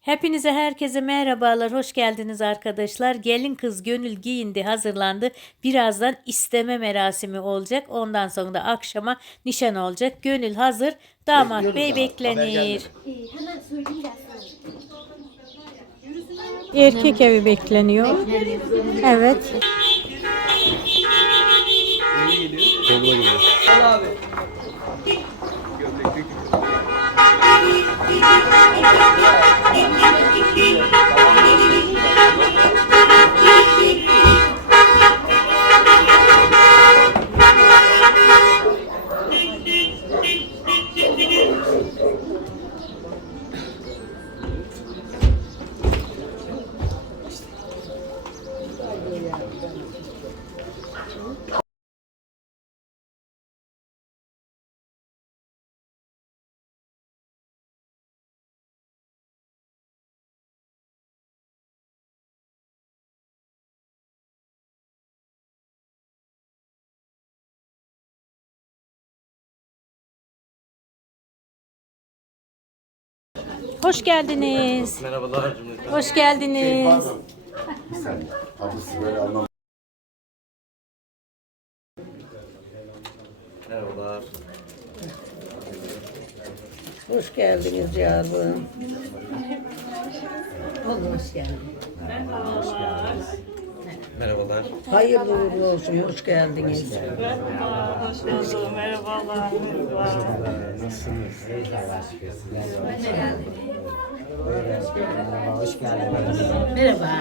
Hepinize herkese merhabalar, hoş geldiniz arkadaşlar. Gelin kız gönül giyindi, hazırlandı. Birazdan isteme merasimi olacak. Ondan sonra da akşama nişan olacak. Gönül hazır, damat Bekliyoruz bey daha, beklenir. gelmedi. Ee, hemen söyleyeceğiz. Erkek evi bekleniyor. Evet. Koluna geliyor. Hoş geldiniz. Merhabalar. Hoş geldiniz. Bir saniye. Ablası böyle anlam. Merhabalar. Hoş geldiniz yavrum. Hoş geldin. Merhabalar. Hayırlı uğurlu olsun, hoş geldiniz.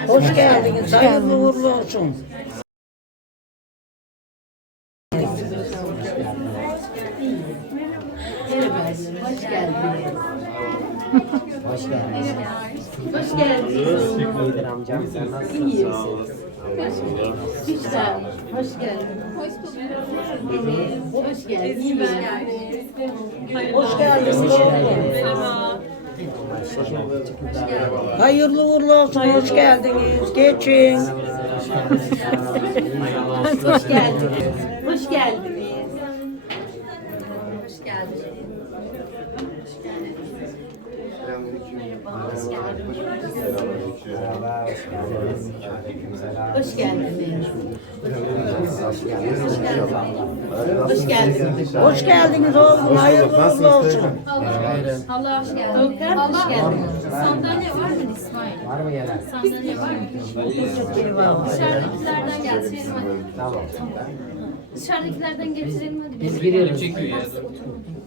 Hoş geldiniz, hayırlı uğurlu olsun. İyidir amcam. Sen nasılsın? Sağ ol. Hoş geldiniz. Hayırlı uğurlu olsun, hoş geldiniz. Geçin. Hoş geldiniz. Hoş geldiniz. Hoş geldiniz. Hoş geldiniz. Hoş geldiniz. Hoş geldiniz oğlum, hayırlı uğurlu olsun. Allah hoş geldin. Doğukan hoş geldin. Sandalye var mı İsmail? Var mı gelen? Sandalye var mı? Dışarıdakilerden getirelim hadi. Tamam. Dışarıdakilerden getirelim hadi. Biz giriyoruz.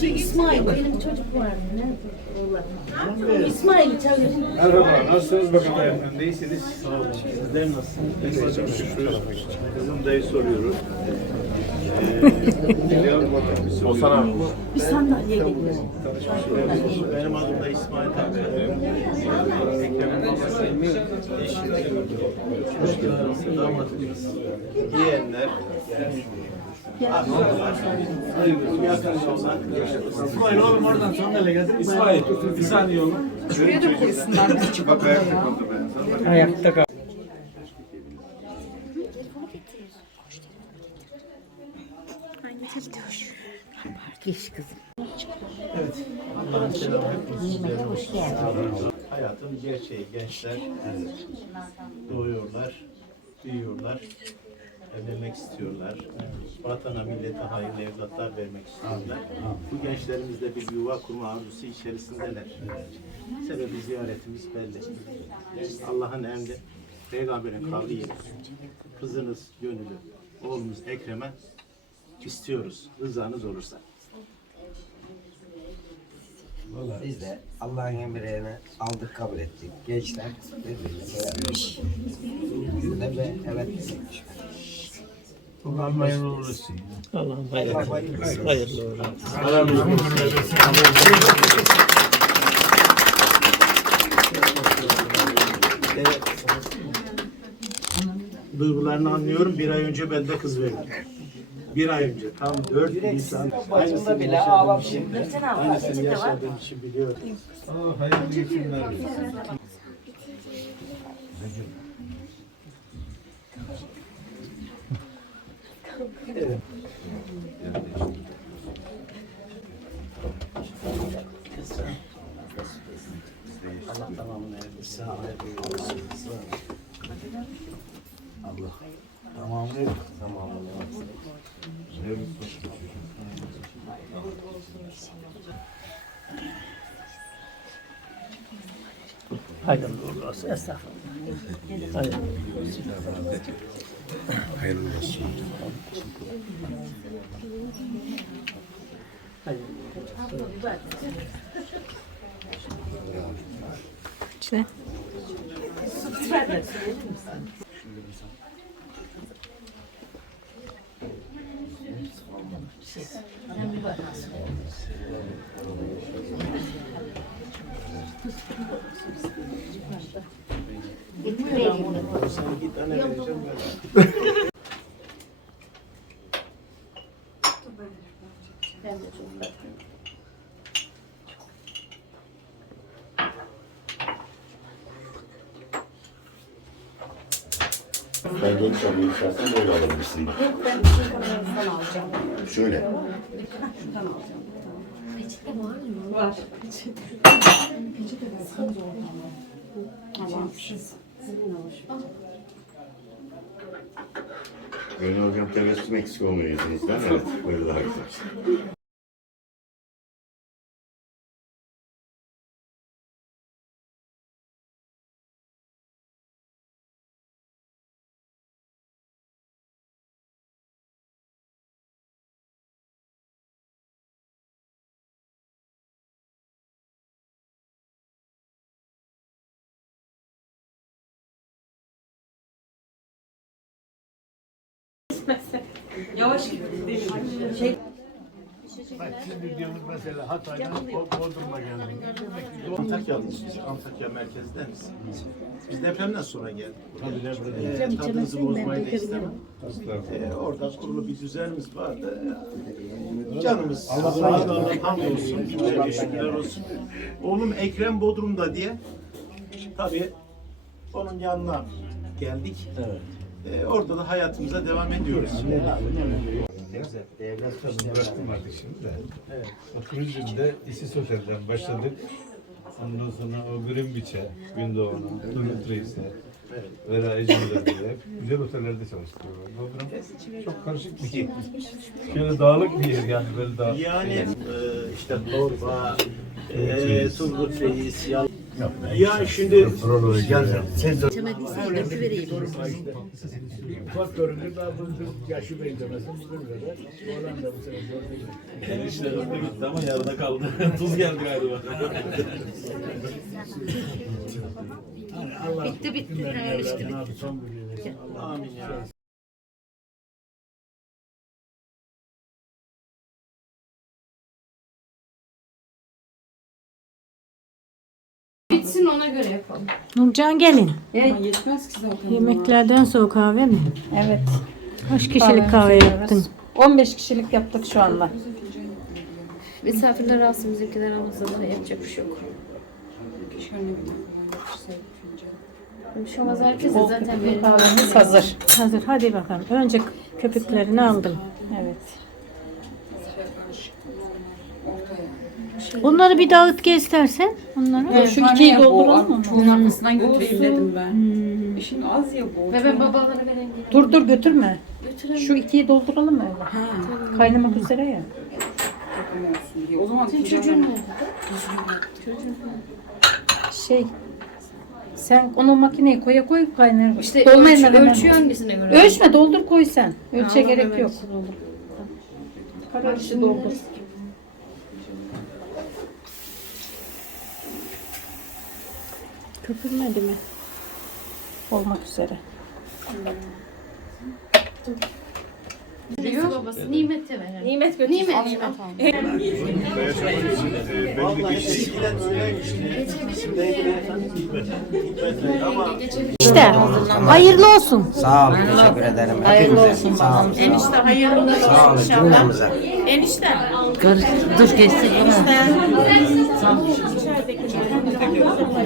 Şey İsmail benim çocuk var. Nerede? İsmail çağırın. Merhaba, nasılsınız bakalım efendim? İyisiniz. Sağ olun. Sizler nasılsınız? Biz çok şükür. Kızım dayı soruyoruz. Ee, Osan abi. Bir sandalye geliyor. Benim adım da İsmail Takkı. Ekrem'in. Hoş geldiniz. Damatımız. Yeğenler. İsmail oğlum oradan sandalye getir. İsmail bir saniye oğlum. Şuraya da koysunlar. Bak ayakta kaldı ben. ayakta kal. Allah'ın selamı. Sizlere hoş geldiniz. Hayatın gerçeği gençler doğuyorlar, büyüyorlar, evlenmek istiyorlar. Vatana, millete hayırlı evlatlar vermek istiyorlar. Bu gençlerimiz de bir yuva kurma arzusu içerisindeler. Sebebi ziyaretimiz belli. Allah'ın emri, peygamberin kavliyle kızınız gönülü, oğlumuz Ekrem'e istiyoruz. Rızanız olursa. Biz de Allah'ın emrini aldık kabul ettik. Gençler birbirine beğenmiş. Biz de be, evet dedik. Allah'ım hayırlı olsun. Allah hayırlı olsun. Duygularını anlıyorum. Bir ay önce ben de kız verdim. Bir ay önce. Tam 4 Nisan. Aynısını bile yaşadığım ağlamışım. için- Aynısını yaşadığım için biliyorum. hayırlı ederim. Allah tamamını erdirsin. Allah tamamını erdirsin. Tamamını erdirsin. Hayırlı uğurlu olsun. Estağfurullah. Hayırlı uğurlu olsun. Hayırlı olsun. İşte. Sana iki tane vereceğim ben. Ben dönüş almayı istersen böyle alabilirsin. Yok ben alacağım. Şöyle. Gönül hocam tebessüm eksik olmuyor yüzünüzden. Evet, böyle daha güzel. Şimdi diyoruz mesela Hatay'dan Bo- Bodrum'a geldim. Antakya'lıyız biz. Antakya merkezdeniz. Biz depremden sonra geldik. Tabii deprem. Ee, tadınızı bozmayı da istemem. Ee, orada kurulu bir düzenimiz vardı. Canımız sağlığına hamdolsun. Güzel şükürler olsun. Oğlum Ekrem Bodrum'da diye tabii onun yanına geldik. Evet. Ee, orada da hayatımıza devam ediyoruz. Tabii bıraktım artık şimdi de. O turizmde İsis Otel'den başladık. Ondan sonra o Greenwich'e, Gündoğan'a, Turgut Reis'e, Vera Ece'de hep güzel otellerde çalıştık. Bodrum çok karışık bir yer. Şöyle dağlık bir yer yani böyle dağ. Yani e, işte Torba, e, Turgut Reis, ya, ya şimdi Ufak görünür daha bu yaşı benzemesin bugün kadar. Oğlan da bu sene Enişte önde gitti ama yarıda kaldı. Tuz geldi galiba. Allah bitti bitti. Bir Allah amin ya. Bitsin ona göre yapalım. Nurcan gelin. Ama yetmez ki zaten. Yemeklerden sonra kahve mi? Evet. Kaç kişilik kahve yaptın? 15 kişilik yaptık şu anda. Misafirler alsın bizimkiler almasın da yapacak bir şey yok. Bir şey olmaz herkese zaten verin. Kahvemiz hazır. Hazır. Hadi bakalım. Önce köpüklerini aldım. Evet. Onları bir dağıt ki istersen. Onları. Şu ikiyi dolduralım mı? Çoğunun arkasından götüreyim dedim ben. Şimdi az ya bu. Ve ben babalara veren gelirim. Dur dur götürme. Götürelim. Şu ikiyi dolduralım mı öyle? Kaynamak üzere ya. O zaman Senin çocuğun nerede? Şey sen onu makineye koya koy kaynar. İşte Dolmayın ölçü, ölçüyor hangisine göre? Ölçme doldur koy sen. Ölçe Tamam, gerek evet. yok. Kararışı doldur. Köpürmedi mi? Olmak üzere. Diyor. Babası nimete ver. Nimet götür. Nimet. Ama İşte hayırlı olsun. Sağ olun, teşekkür ederim. Hayırlı olsun Sağ olun. Enişte hayırlı olun cümlemize. Enişte. Dur geçsin.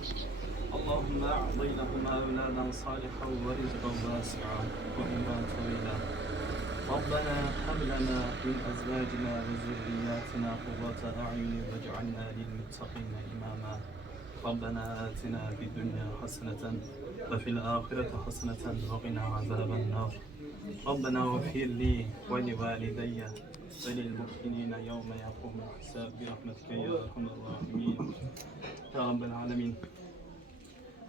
اللهم أعطيناهما أولادا صالحا ورزقا واسعا وعمرا طويلا ربنا هب لنا من أزواجنا وذرياتنا قرة أعين واجعلنا للمتقين إماما. ربنا آتنا في الدنيا حسنة وفي الآخرة حسنة وقنا عذاب النار. ربنا اغفر لي ولوالدي. وللمؤمنين يوم يقوم الحساب برحمتك يا أرحم الراحمين يا رب العالمين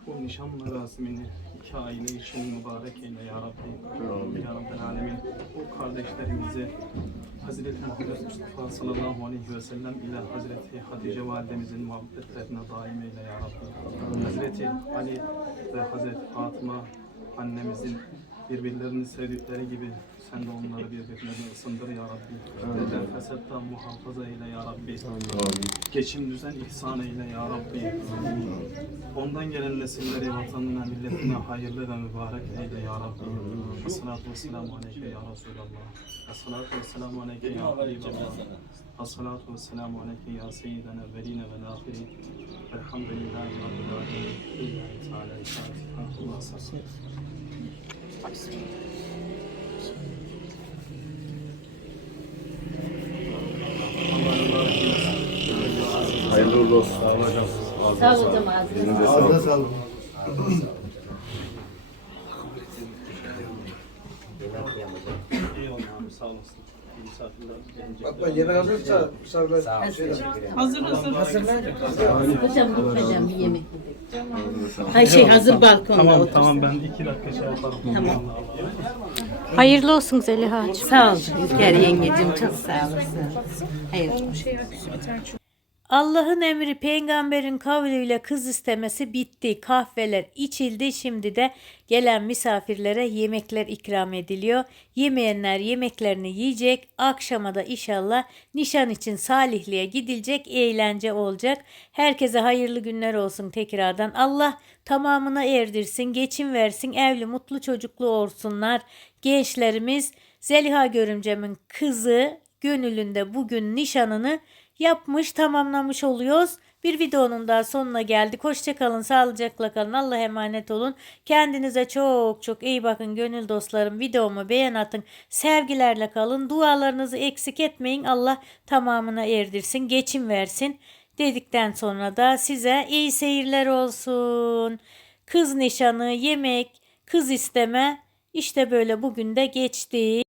bu nişan merasimini iki aile için mübarek eyle ya Rabbi. Ya Rabbel Alemin. Bu kardeşlerimizi Hazreti Muhammed Mustafa sallallahu aleyhi ve sellem ile Hazreti Hatice validemizin muhabbetlerine daim eyle ya Rabbi. Hazreti Ali ve Hazreti Fatıma annemizin birbirlerini sevdikleri gibi sen de onları birbirlerine ısındır ya Rabbi. Neden fesettan muhafaza eyle ya Rabbi. Geçim düzen ihsan eyle ya Rabbi. Ondan gelen nesilleri vatanına, milletine hayırlı ve mübarek eyle ya Rabbi. Esselatu vesselamu aleyke ya Resulallah. Esselatu vesselamu aleyke ya Habiballah. Esselatu vesselamu aleyke ya Seyyiden evveline ve ahirin. Elhamdülillahi Rabbil alemin. Lillahi Teala Fatiha. Allah'a sallallahu Hayırlı uğurlu olsun. Sağ ol hocam ağzına. Ağzına sağlık. Eyvallah abi sağ olasın. Gelince. Hatta yemek hazırsa misafirler Hazır hazır. Hocam gitmeden bir yemek Ay şey hazır balkonda Tamam otur. tamam ben iki dakika şey yaparım. Tamam. Hayırlı olsun Zeliha'cığım. Sağ ol Ülker yengecim çok sağ olasın. Hayır. Allah'ın emri peygamberin kavliyle kız istemesi bitti. Kahveler içildi. Şimdi de gelen misafirlere yemekler ikram ediliyor. Yemeyenler yemeklerini yiyecek. Akşama da inşallah nişan için Salihli'ye gidilecek. Eğlence olacak. Herkese hayırlı günler olsun tekrardan. Allah tamamına erdirsin. Geçim versin. Evli mutlu çocuklu olsunlar. Gençlerimiz Zeliha Görümcem'in kızı gönülünde bugün nişanını yapmış, tamamlamış oluyoruz. Bir videonun daha sonuna geldik. Hoşçakalın, sağlıcakla kalın. Allah'a emanet olun. Kendinize çok çok iyi bakın gönül dostlarım. Videomu beğen atın. Sevgilerle kalın. Dualarınızı eksik etmeyin. Allah tamamına erdirsin, geçim versin. Dedikten sonra da size iyi seyirler olsun. Kız nişanı, yemek, kız isteme işte böyle bugün de geçti.